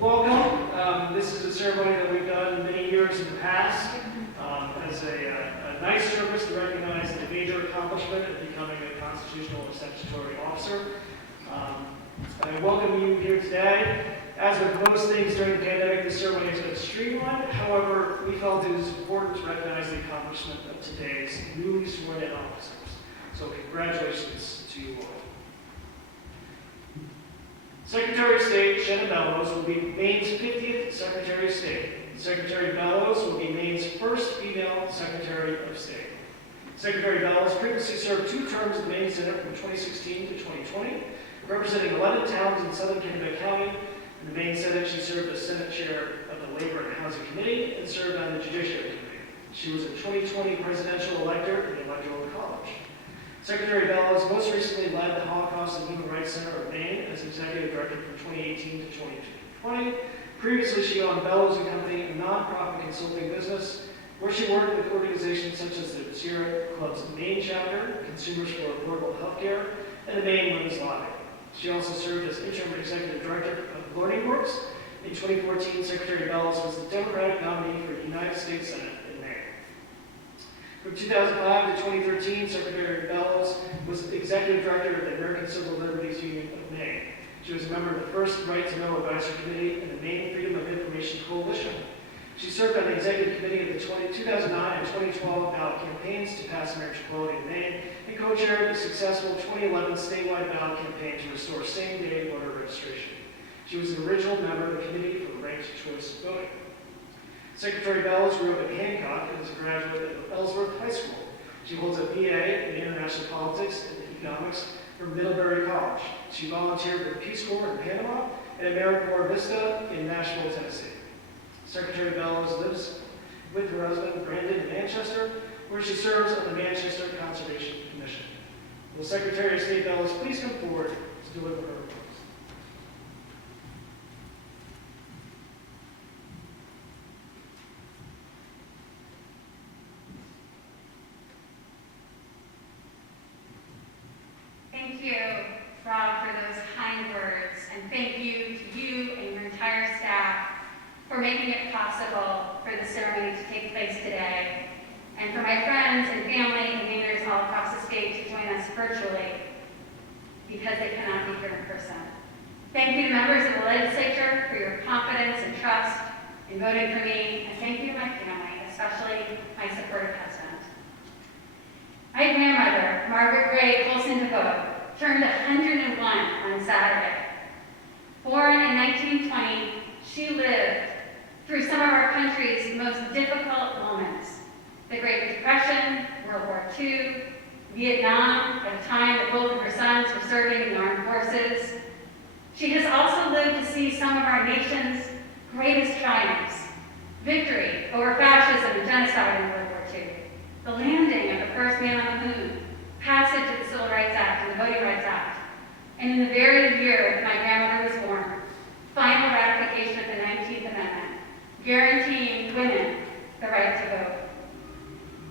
Welcome. This is a ceremony that we've done many years in the past as a nice service to recognize the major accomplishment of becoming a constitutional or statutory officer. I welcome you here today. As with most things during the pandemic, this ceremony has been streamlined. However, we felt it was important to recognize the accomplishment of today's newly sworn-in officers. So congratulations to you all. Secretary of State Shenna Bellows will be Maine's 50th Secretary of State. Secretary Bellows will be Maine's first female Secretary of State. Secretary Bellows previously served 2 terms in the Maine Senate from 2016 to 2020, representing 11 towns in southern Kennebec County. In the Maine Senate, she served as Senate Chair of the Labor and Housing Committee and served on the Judiciary Committee. She was a 2020 presidential elector in the Electoral College. Secretary Bellows most recently led the Holocaust and Human Rights Center of Maine as Executive Director from 2018 to 2020. Previously, she owned Bellows & Company, a nonprofit consulting business, where she worked with organizations such as the Sierra Club's Maine chapter, Consumers for Affordable Healthcare, and the Maine Women's Lobby. She also served as Interim Executive Director of Learning Works. In 2014, Secretary Bellows was the Democratic nominee for the United States Senate in Maine. From 2005 to 2013, Secretary Bellows was Executive Director of the American Civil Liberties Union of Maine. She was a member of the first Right to Know Advisory Committee and the Maine Freedom of Information Coalition. She served on the Executive Committee of the 2009 and 2012 ballot campaigns to pass marriage equality in Maine and co-chaired the successful 2011 statewide ballot campaign to restore same-day voter registration. She was an original member of the Committee for Ranked Choice Voting. Secretary Bellows grew up in Hancock and is a graduate of Ellsworth High School. She holds a BA in International Politics and Economics from Middlebury College. She volunteered with the Peace Corps in Panama and AmeriCorps Vista in Nashville, Tennessee. Secretary Bellows lives with her husband, Brandon, in Manchester, where she serves on the Manchester Conservation Commission. Will Secretary of State Bellows please come forward to deliver her remarks? Thank you, Rob, for those kind words, and thank you to you and your entire staff for making it possible for the ceremony to take place today, and for my friends and family and neighbors all across the state to join us virtually because they cannot be here in person. Thank you to members of the legislature for your confidence and trust in voting for me, and thank you to my family, especially my supportive husband. My grandmother, Margaret Gray Colson DeVoe, turned 101 on Saturday. Born in 1920, she lived through some of our country's most difficult moments: the Great Depression, World War II, Vietnam, at a time that both of her sons were serving in the armed forces. She has also lived to see some of our nation's greatest triumphs: victory over fascism and genocide in World War II, the landing of the first man on the moon, passage of the Civil Rights Act and the Voting Rights Act, and in the very year that my grandmother was born, final ratification of the 19th Amendment, guaranteeing women the right to vote.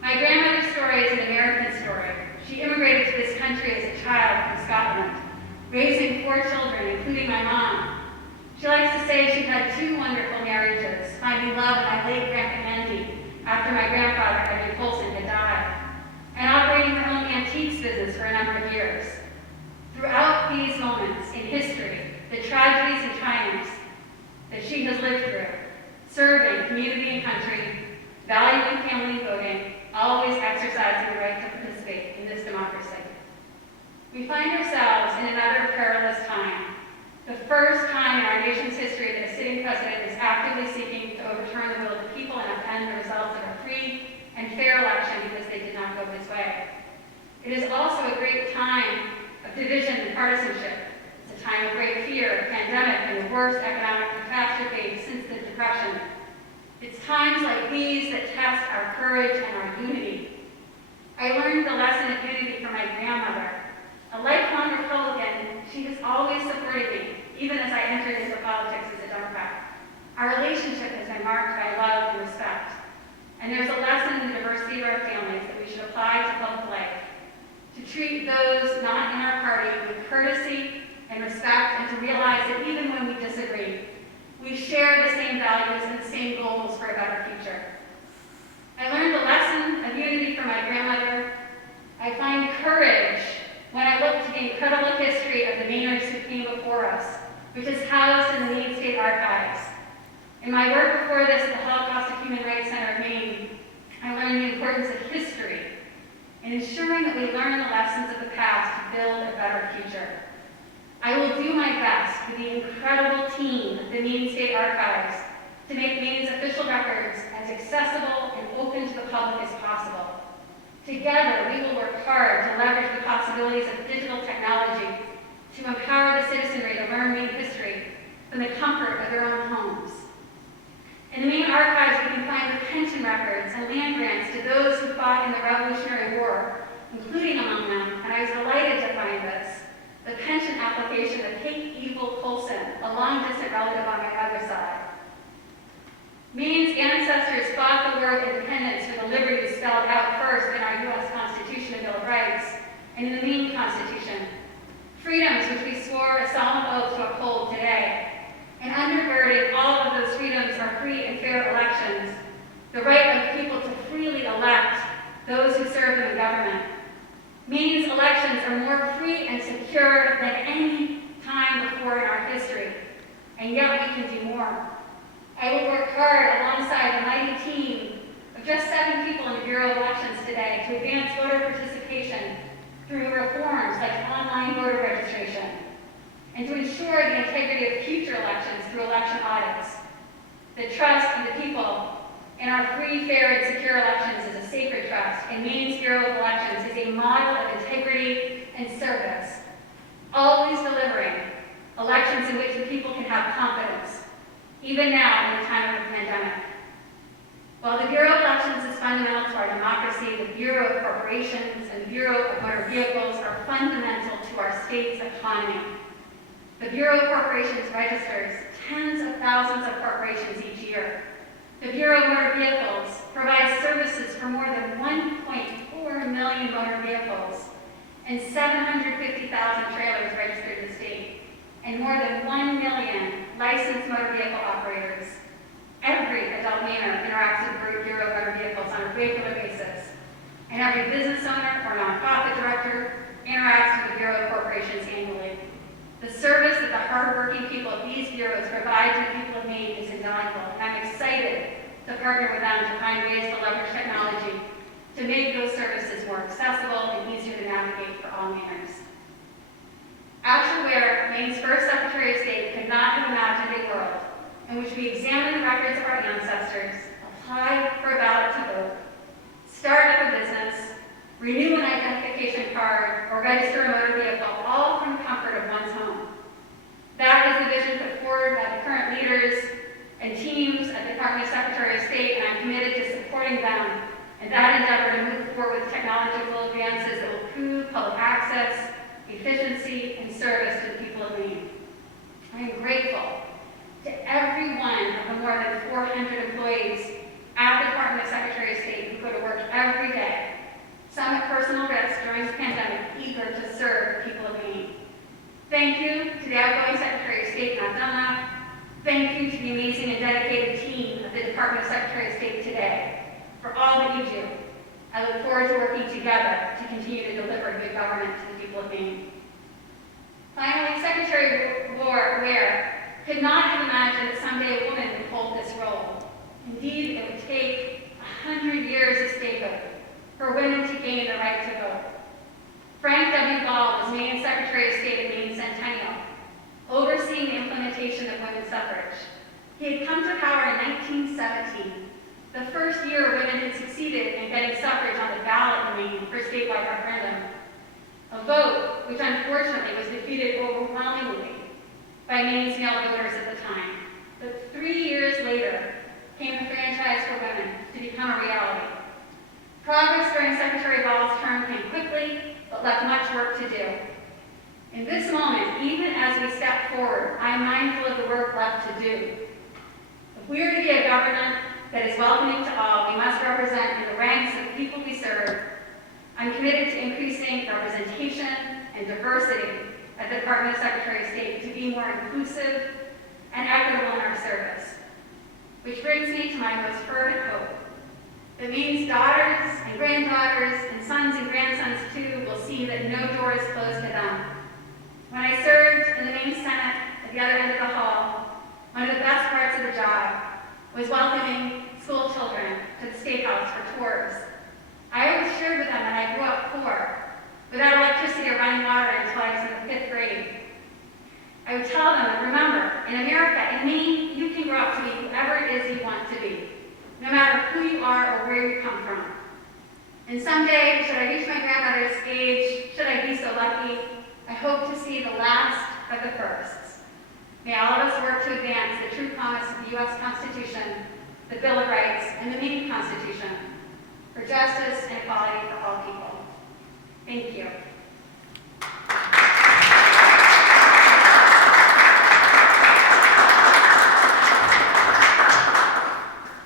My grandmother's story is an American story. She immigrated to this country as a child from Scotland, raising 4 children, including my mom. She likes to say she had 2 wonderful marriages, finding love in my late Grandpa Andy after my grandfather, Edwin Colson, had died, and operating her own antiques business for a number of years. Throughout these moments in history, the tragedies and triumphs that she has lived through, serving community and country, valuing family and voting, always exercising the right to participate in this democracy. We find ourselves in another perilous time, the first time in our nation's history that a sitting president is actively seeking to overturn the will of the people and upend the results of a free and fair election because they did not go his way. It is also a great time of division and partisanship. It's a time of great fear, a pandemic, and the worst economic catastrophe since the Depression. It's times like these that test our courage and our unity. I learned the lesson of unity from my grandmother. A lifelong Republican, she has always supported me, even as I entered into politics as a Democrat. Our relationship has been marked by love and respect. And there's a lesson in the diversity of our families that we should apply to public life, to treat those not in our party with courtesy and respect, and to realize that even when we disagree, We share the same values and the same goals for a better future. I learned the lesson of unity from my grandmother. I find courage when I look to the incredible history of the Mainers who came before us, which is housed in the Maine State Archives. In my work before this at the Holocaust and Human Rights Center of Maine, I learned the importance of history and ensuring that we learn the lessons of the past to build a better future. I will do my best with the incredible team of the Maine State Archives to make Maine's official records as accessible and open to the public as possible. Together, we will work hard to leverage the possibilities of digital technology to empower the citizenry to learn Maine history from the comfort of their own homes. In the Maine Archives, we can find the pension records and land grants to those who fought in the Revolutionary War, including among them, and I was delighted to find this, the pension application of Kate Evil Colson, a long-distant relative on my mother's side. Maine's ancestors fought the war of independence for the liberties spelled out first in our U.S. Constitution and Bill of Rights, and in the Maine Constitution. Freedoms which we swore a solemn oath to uphold today. And undergirding all of those freedoms are free and fair elections, the right of people to freely elect those who serve them in government. Maine's elections are more free and secure than any time before in our history, and yet we can do more. I will work hard alongside the mighty team of just 7 people in the Bureau of Elections today to advance voter participation through reforms like online voter registration, and to ensure the integrity of future elections through election audits. The trust in the people in our free, fair, and secure elections is a sacred trust, and Maine's Bureau of Elections is a model of integrity and service, always delivering elections in which the people can have confidence, even now in the time of the pandemic. While the Bureau of Elections is fundamental to our democracy, the Bureau of Corporations and the Bureau of Motor Vehicles are fundamental to our state's economy. The Bureau of Corporations registers tens of thousands of corporations each year. The Bureau of Motor Vehicles provides services for more than 1.4 million motor vehicles and 750,000 trailers registered in the state, and more than 1 million licensed motor vehicle operators. Every adult Mainer interacts with the Bureau of Motor Vehicles on a regular basis, and every business owner or nonprofit director interacts with the Bureau of Corporations annually. The service that the hardworking people of these bureaus provide to the people of Maine is invaluable, and I'm excited to partner with them to find ways to leverage technology to make those services more accessible and easier to navigate for all Mainers. Asher Ware, Maine's first Secretary of State, could not have imagined a world in which we examine the records of our ancestors, apply for a ballot to vote, start up a business, renew an identification card, or register a motor vehicle, all from the comfort of one's home. That is the vision put forward by the current leaders and teams at the Department of Secretary of State, and I'm committed to supporting them in that endeavor to move forward with technological advances that will improve public access, efficiency, and service to the people of Maine. I am grateful to every one of the more than 400 employees at the Department of Secretary of State who go to work every day, some at personal risk during the pandemic, eager to serve the people of Maine. Thank you to the outgoing Secretary of State, Matt Dunlap. Thank you to the amazing and dedicated team of the Department of Secretary of State today for all that you do. I look forward to working together to continue to deliver good government to the people of Maine. Finally, Secretary Ware could not have imagined that someday a woman would hold this role. Indeed, it would take 100 years of statehood for women to gain the right to vote. Frank W. Ball was Maine Secretary of State at Maine Centennial, overseeing the implementation of women's suffrage. He had come to power in 1917, the first year women had succeeded in getting suffrage on the ballot in Maine for statewide referendum, a vote which unfortunately was defeated overwhelmingly by Maine's male voters at the time. But 3 years later came the franchise for women to become a reality. Progress during Secretary Ball's term came quickly, but left much work to do. In this moment, even as we step forward, I am mindful of the work left to do. If we are to be a government that is welcoming to all, we must represent in the ranks of the people we serve. I'm committed to increasing representation and diversity at the Department of Secretary of State to be more inclusive and equitable in our service. Which brings me to my most fervent hope. That Maine's daughters and granddaughters and sons and grandsons too will see that no door is closed to them. When I served in the Maine Senate at the other end of the hall, one of the best parts of the job was welcoming school children to the State House for tours. I always shared with them that I grew up poor, without electricity or running water until I was in the 5th grade. I would tell them that remember, in America, in Maine, you can grow up to be whoever it is you want to be, no matter who you are or where you come from. And someday, should I reach my grandmother's age, should I be so lucky, I hope to see the last of the firsts. May all of us work to advance the true promise of the U.S. Constitution, the Bill of Rights, and the Maine Constitution for justice and equality for all people. Thank you.